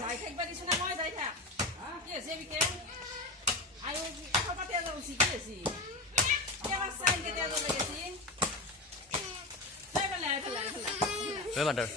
যাই থাকিবা দিছো না মই যাই থাক কি আছে বিকে আয়ো খপাতে যাও শিখি আছি কেবা চাই কেতিয়া যাই আছি চাই পেলাই মাতৰ